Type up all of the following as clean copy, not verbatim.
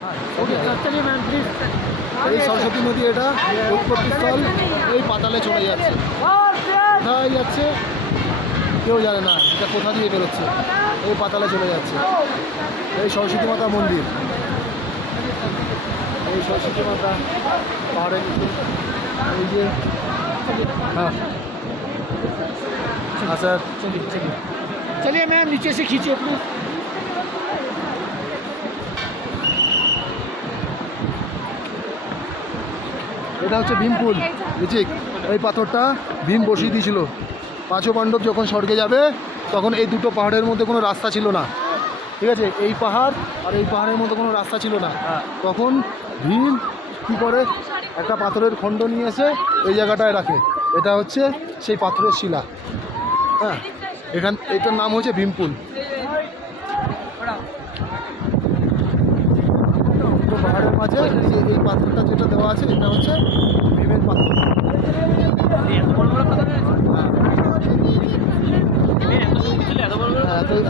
এই সরস্বতী নদী, এটা উৎপত্তিস্থল এই পাতালে চলে যাচ্ছে। কোথায় যাচ্ছে কেউ জানে না, এটা কোথা দিয়ে বেরোচ্ছে, এই পাতালে চলে যাচ্ছে। এই সরস্বতী মাতা মন্দির, এই সরস্বতী মাতা পাহাড়ের এই যে हाँ हाँ सर चलिए मैं नीचे से खींचे अपने। এটা হচ্ছে ভীমপুল ঋচিক। এই পাথরটা ভীম বসিয়ে দিয়েছিল। পাঁচপাণ্ডব যখন স্বর্গে যাবে তখন এই দুটো পাহাড়ের মধ্যে কোনো রাস্তা ছিল না, ঠিক আছে? এই পাহাড় আর এই পাহাড়ের মধ্যে কোনো রাস্তা ছিল না। তখন ভীম কী করে, একটা পাথরের খণ্ড নিয়ে এসে এই জায়গাটায় রাখে। এটা হচ্ছে সেই পাথরের শিলা। হ্যাঁ, এটার নাম হচ্ছে ভীমপুল। দুটো পাহাড়ের মাঝে যে এই পাথরটা যেটা দেওয়া আছে, এটা হচ্ছে ভীমের পাথর।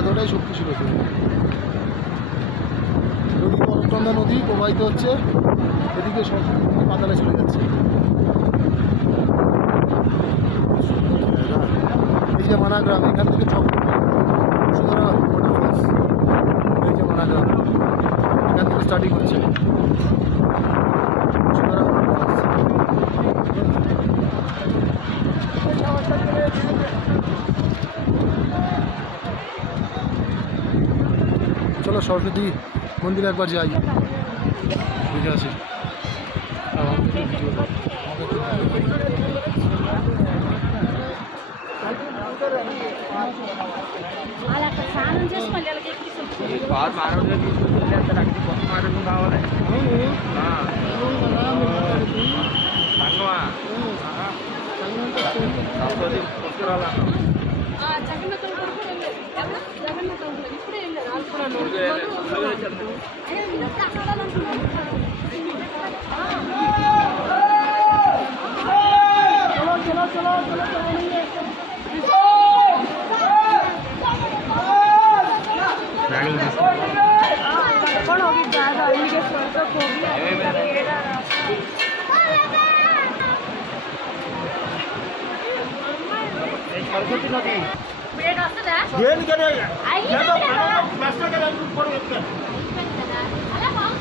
এতটাই শক্তি ছিল। নদী করকন্দা নদী প্রবাহিত হচ্ছে, এদিকে সরস্বতী নদী পাতালে চলে যাচ্ছে। এই যে মানাগ্রাম, এখান থেকে বসুন্ধরা ওয়াটারফলস। এই যে মানাগ্রাম, এখান থেকে স্টার্টিং হচ্ছে বসুন্ধরা ওয়াটারফলস। চলো সরস্বতী মন্দিরে একবার যাই, বুঝে আছি। सरस्वती नदी ब्रेड असतं ना गेल गेले आई या तो मास्टर के लाइन पर येत अरे पाऊस